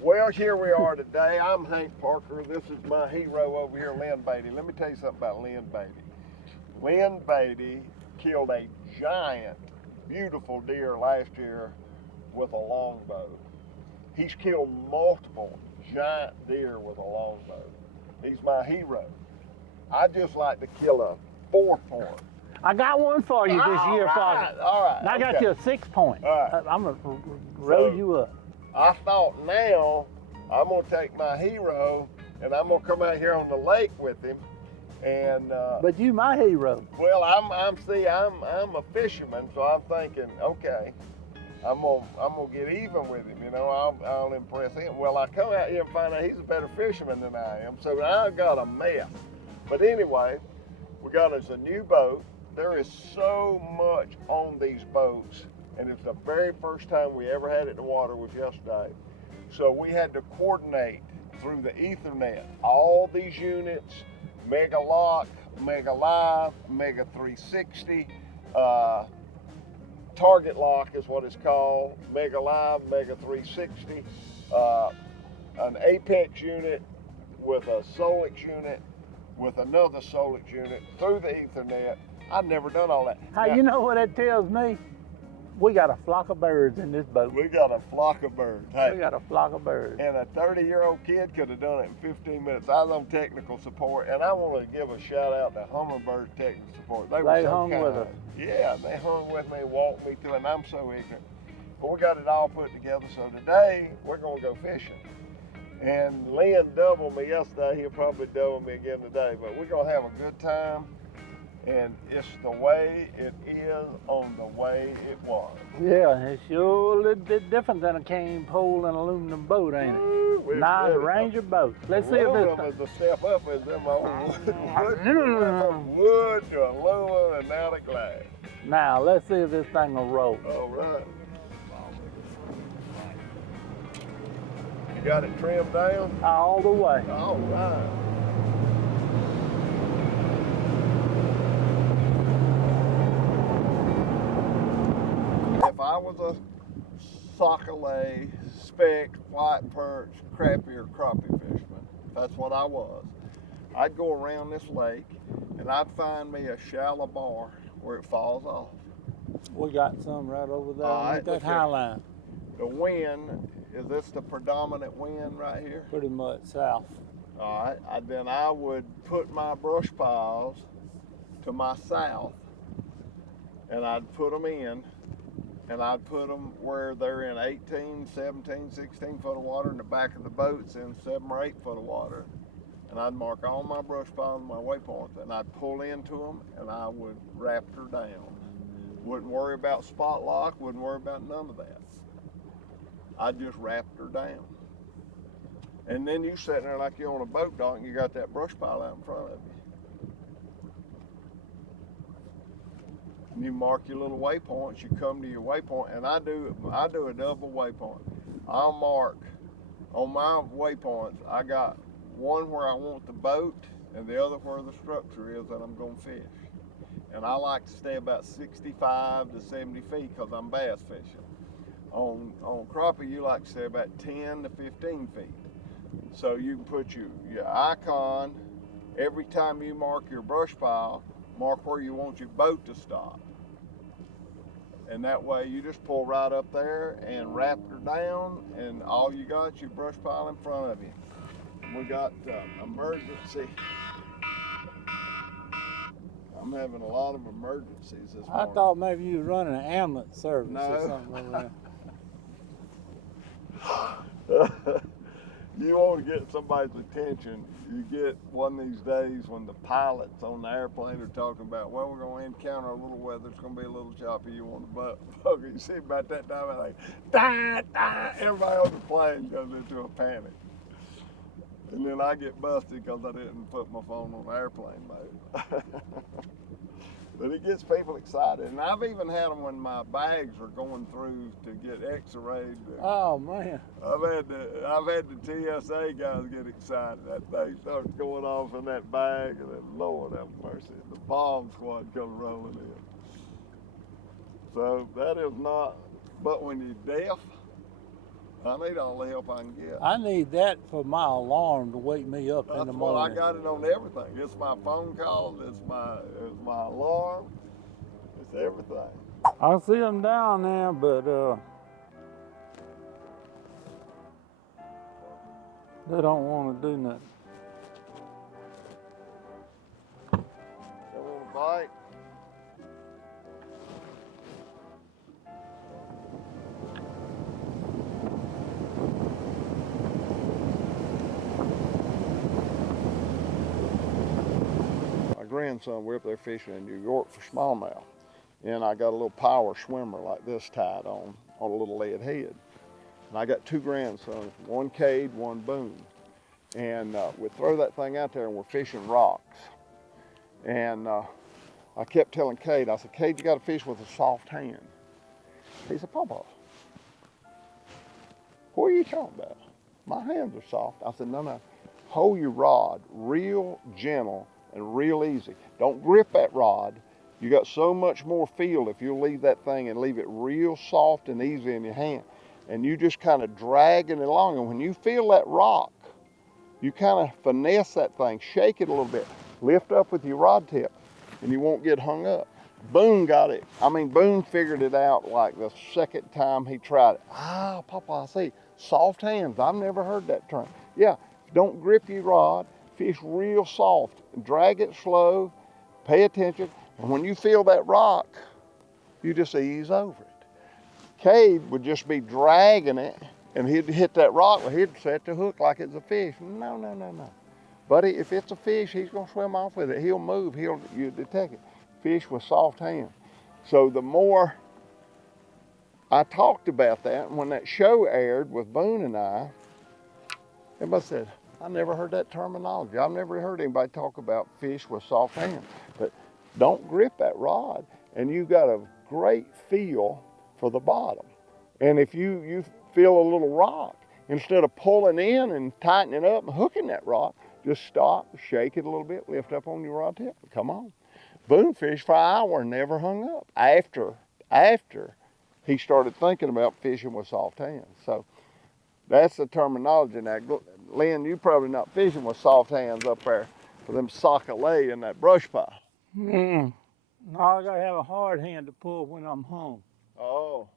Well, here we are today. I'm Hank Parker. This is my hero over here, Lynn Beatty. Let me tell you something about Lynn Beatty. Lynn Beatty killed a giant, beautiful deer last year with a longbow. He's killed multiple giant deer with a longbow. He's my hero. I just like to kill a 4-point. I got one for you this year, Father. All right. I got you a 6-point. All right. I'm going to roll you up. I thought now I'm gonna take my hero and I'm gonna come out here on the lake with him, and But you my hero. well, I'm a fisherman, so I'm thinking, okay, I'm gonna get even with him, you know, I'll impress him. Well, I come out here and find out he's a better fisherman than I am, so I got a mess. But anyway, we got us a new boat. There is so much on these boats, and it's the very first time we ever had it in the water was yesterday. So we had to coordinate through the Ethernet all these units, Mega Lock, Mega Live, Mega 360, Target Lock is what it's called, Mega Live, Mega 360, an Apex unit with a Solix unit with another Solix unit through the Ethernet. I've never done all that. Hey, you know what that tells me? We got a flock of birds in this boat. We got a flock of birds. Hey, We got a flock of birds. and a 30-year-old kid could have done it in 15 minutes. I was on technical support, and I want to give a shout out to Humminbird Technical Support. They were so hung kind. with us. Yeah, they hung with me, walked me through it, and I'm so ignorant. But we got it all put together, so today we're going to go fishing. And Lynn doubled me yesterday. He'll probably double me again today, but we're going to have a good time. And it's the way it is on the way it was. Yeah, it's sure a little bit different than a cane pole and aluminum boat, ain't it? We're Nice ready. Ranger boat. Let's see if One of this. them is a step up as them old wood to aluminum and now to glass. Now let's see if this thing will roll. All right. You got it trimmed down? All the way. All right. If I was a sockeye, speck, white perch, crappie, or crappie fisherman, that's what I was, I'd go around this lake and I'd find me a shallow bar where it falls off. We got some right over there. All right, That let's high see. line, The wind, is this the predominant wind right here? pretty much south. All right, then I would put my brush piles to my south, and I'd put them in, and I'd put them where they're in 18, 17, 16 foot of water, and the back of the boat's in 7 or 8 foot of water. And I'd mark all my brush piles and my waypoints, and I'd pull into them, and I would raptor down. Wouldn't worry about spot lock, wouldn't worry about none of that. I'd just raptor down. And then you sitting there like you're on a boat dock and you got that brush pile out in front of you. And you mark your little waypoints, you come to your waypoint, and I do a double waypoint. I'll mark on my waypoints, I got one where I want the boat and the other where the structure is that I'm gonna fish. And I like to stay about 65 to 70 feet because I'm bass fishing. On crappie, you like to stay about 10 to 15 feet. So you can put your icon, every time you mark your brush pile, mark where you want your boat to stop. And that way you just pull right up there and raptor down, and all you got is your brush pile in front of you. We got emergency. I'm having a lot of emergencies this I morning. thought maybe you was running an ambulance service No. or something over there. You want to get somebody's attention, you get one of these days when the pilots on the airplane are talking about, well, we're going to encounter a little weather, it's going to be a little choppy, you want to bugger. You see about that time, I'm like, da, da, everybody on the plane goes into a panic. And then I get busted because I didn't put my phone on airplane mode. But it gets people excited. And I've even had them when my bags are going through to get x-rayed. Oh man. I've had the TSA guys get excited. That thing starts going off in that bag, and then Lord have mercy, the bomb squad comes rolling in. So that is not, but when you're deaf, I need all the help I can get. I need that for my alarm to wake me up in the That's what I morning. got it on everything. It's my phone calls. It's my alarm. It's everything. I see them down there, but they don't want to do nothing. They want to bite. My grandson, we're up there fishing in New York for smallmouth, and I got a little power swimmer like this tied on a little lead head. And I got two grandsons, one Cade, one Boone. And we throw that thing out there and we're fishing rocks. And I kept telling Cade, I said, Cade, you got to fish with a soft hand. He said, Papa, what are you talking about? My hands are soft. I said, no. Hold your rod real gentle and real easy. Don't grip that rod. You got so much more feel if you leave that thing and leave it real soft and easy in your hand. And you just kind of dragging it along. And when you feel that rock, you kind of finesse that thing, shake it a little bit, lift up with your rod tip, and you won't get hung up. Boone got it. Boone figured it out like the second time he tried it. Ah, Papa, I see. Soft hands. I've never heard that term. Yeah, don't grip your rod. Fish real soft. Drag it slow. Pay attention. And when you feel that rock, you just ease over it. Cade would just be dragging it, and he'd hit that rock, well, he'd set the hook like it's a fish. No. Buddy, if it's a fish, he's gonna swim off with it. He'll move, you detect it. Fish with soft hands. So the more I talked about that, and when that show aired with Boone and I, everybody said, I never heard that terminology. I've never heard anybody talk about fish with soft hands. But don't grip that rod, and you got a great feel for the bottom. And if you feel a little rock, instead of pulling in and tightening up and hooking that rock, just stop, shake it a little bit, lift up on your rod tip, and come on. Boone fished for an hour and never hung up after he started thinking about fishing with soft hands. So that's the terminology. Now, Lynn, you probably not fishing with soft hands up there for them sockeye in that brush pile. No, I gotta have a hard hand to pull when I'm home. Oh,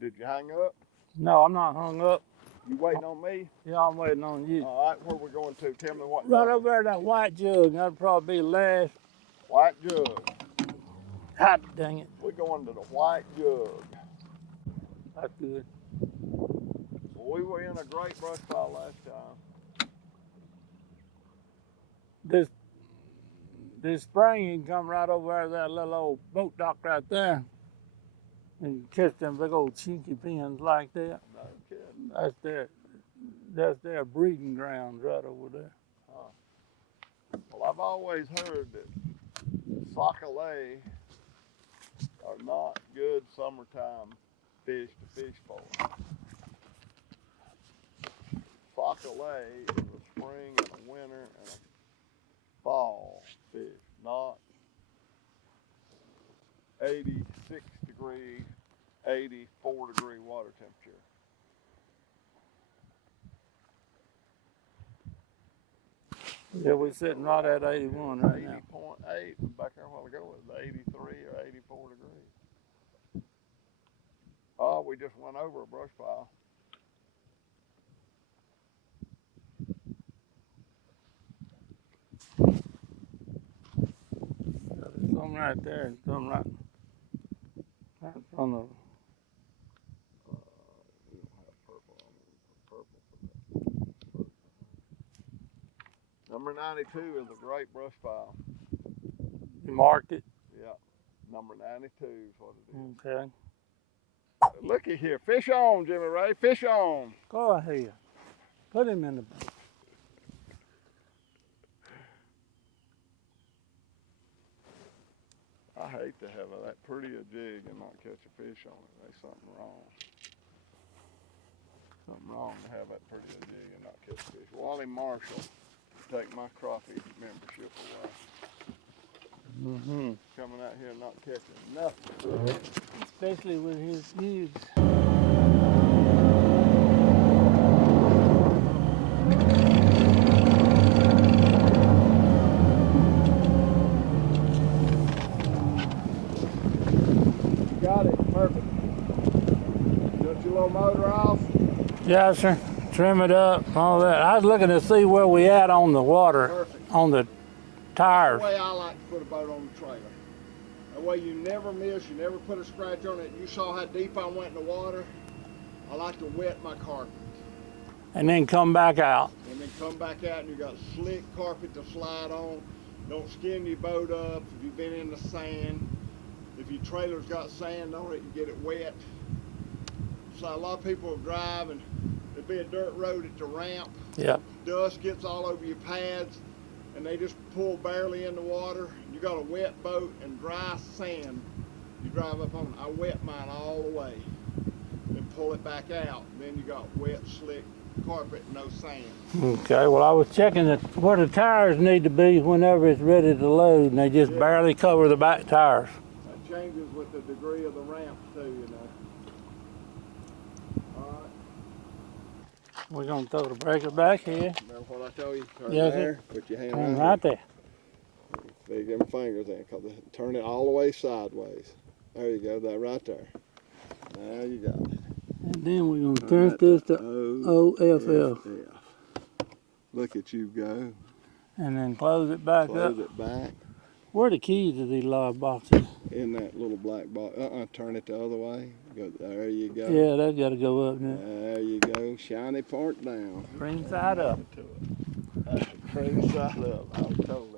did you hang up? No, I'm not hung up. You waiting on me? Yeah, I'm waiting on you. All right, where we going to? Tell me what. Right over there, that white jug. That'll probably be last. White jug. Hot dang it. We're going to the white jug. That's good. We were in a great brush pile last time. This spring you can come right over there to that little old boat dock right there and catch them big old chinky pins like that. No kidding. That's their breeding grounds right over there. Well, I've always heard that sockeye are not good summertime fish to fish for. Sockeye is a spring and a winter and a fall fish, not 86 degree, 84 degree water temperature. Yeah, we're sitting right at 81 right now. 80.8, back there a while ago it was 83 or 84 degrees. Oh, we just went over a brush pile. There's some right there, and some right in front of. We don't have purple on it. Purple. Number 92 is a great brush pile. You marked it? Yeah, number 92 is what it is. Okay. Looky here, fish on, Jimmy Ray, fish on. Go ahead. Put him in the boat. I hate to have that pretty a jig and not catch a fish on it. There's something wrong. Something wrong to have that pretty a jig and not catch a fish. Wally Marshall take my crappie membership away. Coming out here and not catching nothing. Especially with his jigs. off. Yes, sir. Trim it up, all that. I was looking to see where we at on the water, Perfect. on the tires. That's the way I like to put a boat on the trailer. That way you never miss, you never put a scratch on it. You saw how deep I went in the water. I like to wet my carpet. And then come back out. And then come back out and you got slick carpet to slide on. Don't skin your boat up if you've been in the sand. If your trailer's got sand on it, you get it wet. So a lot of people will drive and there'll be a dirt road at the ramp. Yep. Dust gets all over your pads and they just pull barely in the water. You got a wet boat and dry sand. You drive up on it. I wet mine all the way and pull it back out. Then you got wet, slick carpet, no sand. Okay, well I was checking where the tires need to be whenever it's ready to load, and they just barely cover the back tires. That changes with the degree of the ramp too, you know. All right. We're gonna throw the breaker back here. Remember what I told you? Turn Yes, sir. there, put your hand And right right there. there. Dig them fingers in, turn it all the way sideways. There you go, that right there. Now you got it. And then we're gonna turn this to OFF. Look at you go. And then close it back Close up. it back Where are the keys to these large boxes? in that little black box. Turn it the other way. Go, there you go. Yeah, that's gotta go up now. There you go. Shiny part down. Bring side up. Cream side up. I was told